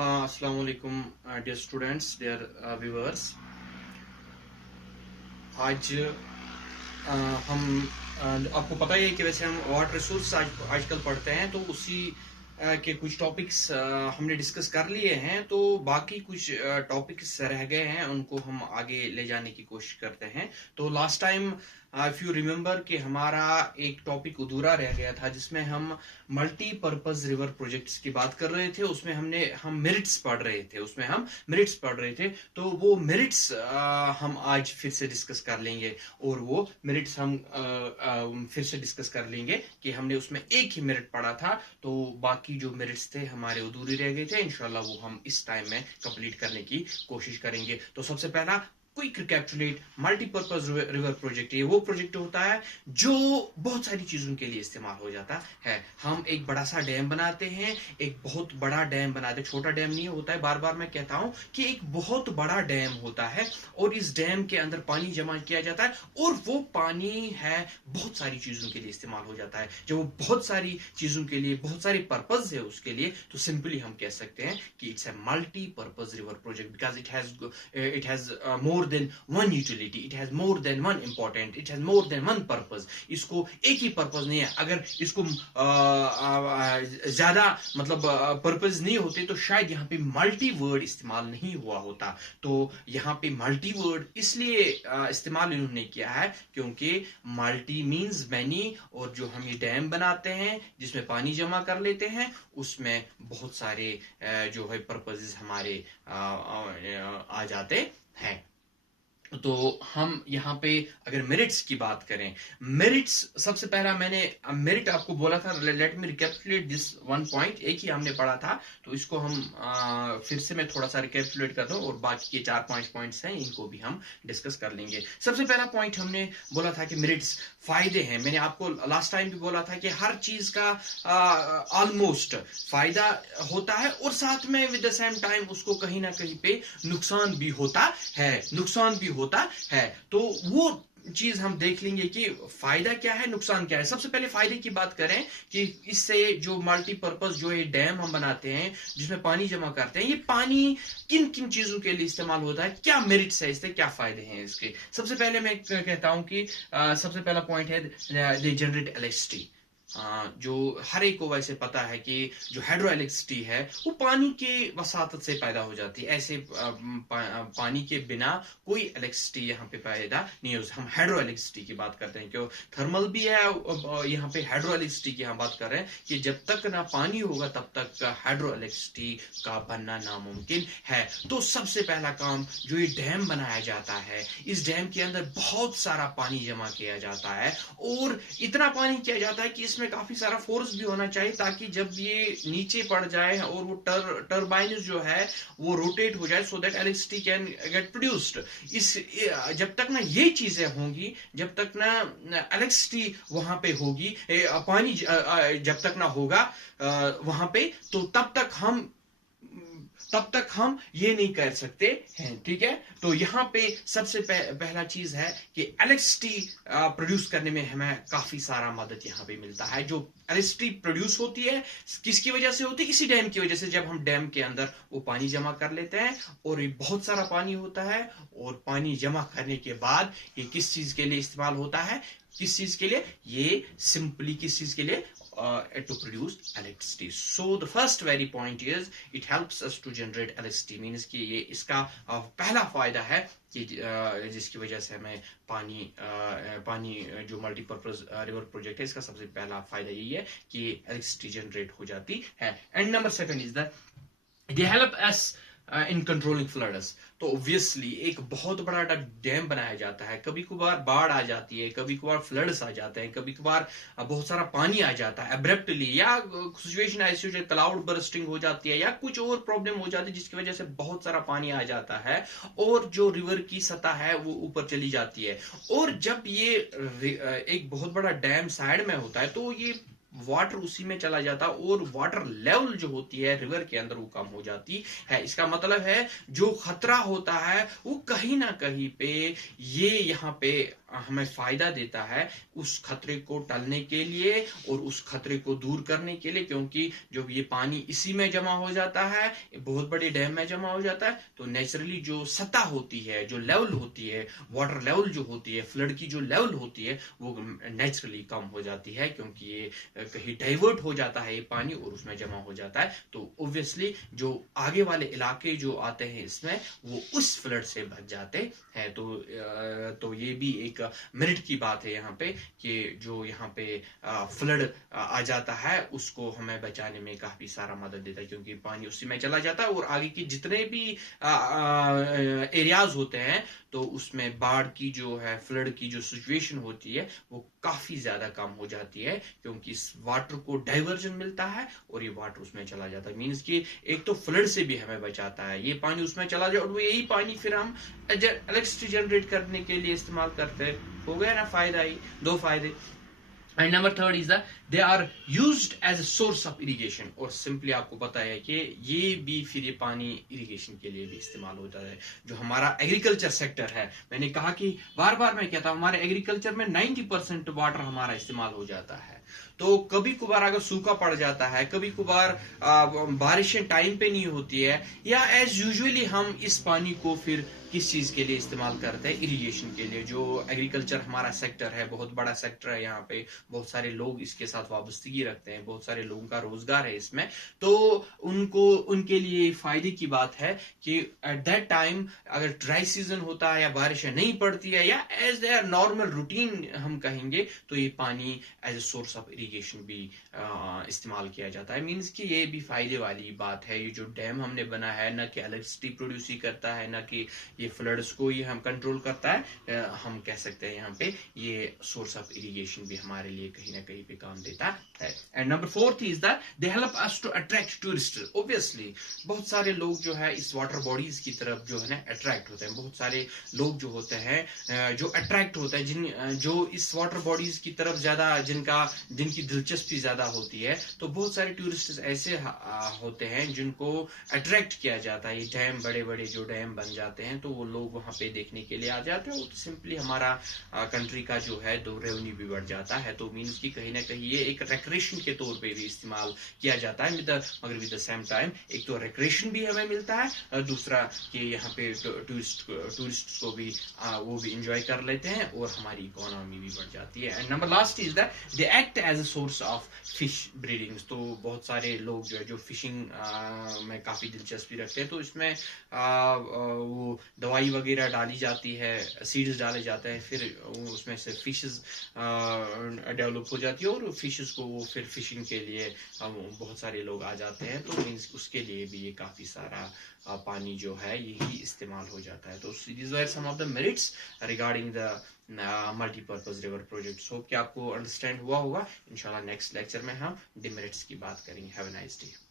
हाँ, अस्सलाम वालेकुम डियर स्टूडेंट्स, डियर व्यूअर्स। आज हम आपको पता ही है कि वैसे हम वाटर रिसोर्स आजकल पढ़ते हैं, तो उसी के कुछ टॉपिक्स हमने डिस्कस कर लिए हैं। तो बाकी कुछ टॉपिक्स रह गए हैं, उनको हम आगे ले जाने की कोशिश करते हैं। तो last time if you remember कि हमारा एक टॉपिक अधूरा रह गया था, जिसमें हम मल्टीपर्पज रिवर प्रोजेक्ट्स की बात कर रहे थे। उसमें हम मेरिट्स पढ़ रहे थे, तो वो मेरिट्स हम आज फिर से डिस्कस कर लेंगे। और वो मेरिट्स हम फिर से डिस्कस कर लेंगे कि हमने उसमें एक ही मेरिट पढ़ा था, तो बाकी जो मेरिट्स थे हमारे अधूरे रह गए थे। इंशाल्लाह वो हम इस टाइम में कंप्लीट करने की कोशिश करेंगे। तो सबसे पहला, quick recapitulate multipurpose river project. ये वो प्रोजेक्ट होता है जो बहुत सारी चीजों के लिए इस्तेमाल हो जाता है। हम एक बड़ा सा डैम बनाते हैं, एक बहुत बड़ा डैम बनाते हैं, छोटा डैम नहीं होता है। बार बार मैं कहता हूं कि एक बहुत बड़ा डैम होता है और इस डैम के अंदर पानी जमा किया जाता है, और वो पानी है बहुत सारी चीजों के लिए इस्तेमाल हो जाता है। जब वो बहुत सारी चीजों के लिए, बहुत सारे पर्पज है उसके लिए, तो सिंपली हम कह सकते हैं कि it's a multipurpose river project, because it has more than one utility, it has more than one important, it has more than one purpose। इसको एक ही पर्पज नहीं है। अगर इसको ज्यादा मतलब पर्पज नहीं होते तो शायद यहाँ पे मल्टी वर्ड इस्तेमाल नहीं हुआ होता। तो यहाँ पे मल्टी वर्ड इसलिए इस्तेमाल इन्होंने किया है क्योंकि मल्टी मीन्स मैनी, और जो हम ये डैम बनाते हैं जिसमें पानी जमा कर लेते हैं, उसमें बहुत सारे जो है पर्पजेस हमारे आ जाते हैं। तो हम यहाँ पे अगर मेरिट्स की बात करें, मेरिट्स सबसे पहला मैंने मेरिट आपको बोला था। Let me recapitulate this one point, एक ही हमने पढ़ा था, तो इसको हम फिर से मैं थोड़ा सा रिकैप्चुलेट कर दूं, और बाकी के 4-5 पॉइंट्स हैं, इनको भी हम डिस्कस कर लेंगे। सबसे पहला पॉइंट हमने बोला था कि मेरिट्स फायदे हैं। मैंने आपको लास्ट टाइम भी बोला था कि हर चीज का ऑलमोस्ट फायदा होता है, और साथ में विद द सेम टाइम उसको कहीं ना कहीं पे नुकसान भी होता है। तो वो चीज हम देख लेंगे कि फायदा क्या है, नुकसान क्या है। सबसे पहले फायदे की बात करें कि इससे जो मल्टीपर्पज जो ये डैम हम बनाते हैं जिसमें पानी जमा करते हैं, ये पानी किन किन चीजों के लिए इस्तेमाल होता है, क्या मेरिट्स है इससे, क्या फायदे हैं इसके। सबसे पहले मैं कहता हूं कि सबसे पहला पॉइंट है दे जनरेट इलेक्ट्रिसिटी। जो हर एक को वैसे पता है कि जो हाइड्रो इलेक्ट्रिसिटी है वो पानी के वसातत से पैदा हो जाती है। ऐसे पानी के बिना कोई इलेक्ट्रिसिटी यहाँ पे पैदा नहीं हो। हम हाइड्रो इलेक्ट्रिसिटी की बात करते हैं, क्यों थर्मल भी है, यहाँ पे हाइड्रो इलेक्ट्रिसिटी की हम बात कर रहे हैं कि जब तक ना पानी होगा तब तक हाइड्रो इलेक्ट्रिसिटी का बनना नामुमकिन है। तो सबसे पहला काम, जो ये डैम बनाया जाता है, इस डैम के अंदर बहुत सारा पानी जमा किया जाता है, और इतना पानी किया जाता है कि इसमें काफी सारा फोर्स भी होना चाहिए, ताकि जब ये नीचे पड़ जाए और वो टर्बाइन जो है वो रोटेट हो जाए, so that electricity can get produced. इस जब तक ना ये चीजें होंगी, जब तक ना इलेक्ट्रिसिटी वहां पे होगी, पानी जब तक ना होगा वहां पे, तो तब तक हम ये नहीं कर सकते हैं। ठीक है, तो यहाँ पे सबसे पहला चीज है कि इलेक्ट्रिसिटी प्रोड्यूस करने में हमें काफी सारा मदद यहाँ पे मिलता है। जो इलेक्ट्रिसिटी प्रोड्यूस होती है किसकी वजह से होती है, इसी डैम की वजह से। जब हम डैम के अंदर वो पानी जमा कर लेते हैं, और ये बहुत सारा पानी होता है, और पानी जमा करने के बाद ये किस चीज के लिए इस्तेमाल होता है, किस चीज के लिए, ये सिंपली किस चीज के लिए, to produce electricity। So the first very point is it helps us to generate electricity, means कि ये इसका पहला फायदा है कि जिसकी वजह से हमें पानी जो मल्टीपर्पज रिवर प्रोजेक्ट है, इसका सबसे पहला फायदा यही है कि इलेक्ट्रिसिटी जनरेट हो जाती है। And number second is the they help us in controlling floods. तो ऑब्वियसली एक बहुत बड़ा डैम बनाया जाता है, कभी कभार बाढ़ आ जाती है, कभी कभार फ्लड्स आ जाते हैं, कभी कभार बहुत सारा पानी आ जाता है अब्रप्टली, या सिचुएशन ऐसी हो जाए, क्लाउड बर्स्टिंग हो जाती है, या कुछ और प्रॉब्लम हो जाती है जिसकी वजह से बहुत सारा पानी आ जाता है, और जो रिवर की सतह है वो ऊपर चली जाती है। और जब ये एक बहुत बड़ा डैम साइड में होता है, तो ये वाटर उसी में चला जाता, और वाटर लेवल जो होती है रिवर के अंदर वो कम हो जाती है। इसका मतलब है जो खतरा होता है वो कहीं ना कहीं पे ये यहाँ पे हमें फायदा देता है उस खतरे को टलने के लिए और उस खतरे को दूर करने के लिए, क्योंकि जब ये पानी इसी में जमा हो जाता है, बहुत बड़े डैम में जमा हो जाता है, तो नेचुरली जो सतह होती है, जो लेवल होती है, वाटर लेवल जो होती है, फ्लड की जो लेवल होती है, वो नेचुरली कम हो जाती है, क्योंकि ये कहीं डाइवर्ट हो जाता है ये पानी और उसमें जमा हो जाता है। तो ऑब्वियसली जो आगे वाले इलाके जो आते हैं इसमें, वो उस फ्लड से बच जाते हैं। तो ये भी एक मेरिट की बात है यहाँ पे, कि जो यहाँ पे फ्लड आ जाता है उसको हमें बचाने में काफी सारा मदद देता है, क्योंकि पानी उसी में चला जाता है और आगे की जितने भी एरियाज होते हैं, तो उसमें बाढ़ की जो है, फ्लड की जो सिचुएशन होती है, वो काफी ज्यादा कम हो जाती है, क्योंकि इस वाटर को डाइवर्जन मिलता है और ये वाटर उसमें चला जाता है। मीन्स कि एक तो फ्लड से भी हमें बचाता है, ये पानी उसमें चला जाए और वो यही पानी फिर हम इलेक्ट्रिसिटी जनरेट करने के लिए इस्तेमाल करते हैं। हो गया ना फायदा ही, दो फायदे। And number third is the they are used as a source of irrigation. और सिंपली आपको पता है कि ये भी फिर ये पानी इरिगेशन के लिए भी इस्तेमाल होता है। जो हमारा एग्रीकल्चर सेक्टर है, मैंने कहा कि बार बार मैं कहता हूं, हमारे एग्रीकल्चर में 90% वाटर हमारा इस्तेमाल हो जाता है। तो कभी कभार अगर सूखा पड़ जाता है, कभी कभार बारिशें टाइम पे नहीं होती है, या एज यूजुअली हम इस पानी को फिर किस चीज के लिए इस्तेमाल करते हैं? इरिगेशन के लिए। जो एग्रीकल्चर हमारा सेक्टर है, बहुत बड़ा सेक्टर है, यहाँ पे बहुत सारे लोग इसके साथ वाबस्तगी रखते हैं, बहुत सारे लोगों का रोजगार है इसमें। तो उनके लिए फायदे की बात है कि एट दैट टाइम अगर ड्राई सीजन होता है या बारिशें नहीं पड़ती है, या एज ए नॉर्मल रूटीन हम कहेंगे, तो ये पानी as a source of irrigation भी इस्तेमाल किया जाता है। मीन्स कि ये भी फायदे वाली बात है। ये जो डैम हमने बना है, न कि इलेक्ट्रिसिटी प्रोड्यूस ही करता है, न कि ये फ्लड्स को ये हम कंट्रोल करता है, हम कह सकते हैं यहाँ पे ये सोर्स ऑफ इरिगेशन भी हमारे लिए कहीं ना कहीं पे काम देता है। And number fourth is that they help us to attract tourist. Obviously बहुत सारे लोग जो है इस वाटर बॉडीज की तरफ जो है ना अट्रैक्ट होते हैं। बहुत सारे लोग जो होते हैं जो अट्रैक्ट होते हैं, जो इस वाटर बॉडीज की तरफ ज्यादा जिनकी दिलचस्पी ज्यादा होती है, तो बहुत सारे टूरिस्ट ऐसे होते हैं जिनको अट्रैक्ट किया जाता है। ये डैम, बड़े बड़े जो डैम बन जाते हैं, तो वो लोग वहां पे देखने के लिए आ जाते हैं, और सिंपली हमारा कंट्री का जो है दो रेवेन्यू भी बढ़ जाता है। तो मीन्स की कहीं ना कहीं ये एक रिक्रिएशन के तौर पे भी इस्तेमाल किया जाता है, मगर विद द सेम टाइम एक तो रिक्रिएशन भी हमें मिलता है, और दूसरा कि यहाँ पे टूरिस्ट को भी वो भी इंजॉय कर लेते हैं और हमारी इकोनॉमी भी बढ़ जाती है। And number last is that they act as a source of fish breedings. तो बहुत सारे लोग जो है जो फिशिंग में काफी दिलचस्पी रखते हैं, तो इसमें वो दवाई वगैरह डाली जाती है, सीड्स डाले जाते हैं, फिर उसमें से फिशेस डेवलप हो जाती है, और फिशेस को वो फिर फिशिंग के लिए बहुत सारे लोग आ जाते हैं। तो मीन्स उसके लिए भी ये काफी सारा पानी जो है यही इस्तेमाल हो जाता है। तो these are some of the merits regarding the multipurpose river project. Hope कि आपको अंडरस्टैंड हुआ होगा। इंशाल्लाह नेक्स्ट लेक्चर में हम डिमेरिट्स की बात करेंगे। Have a nice day.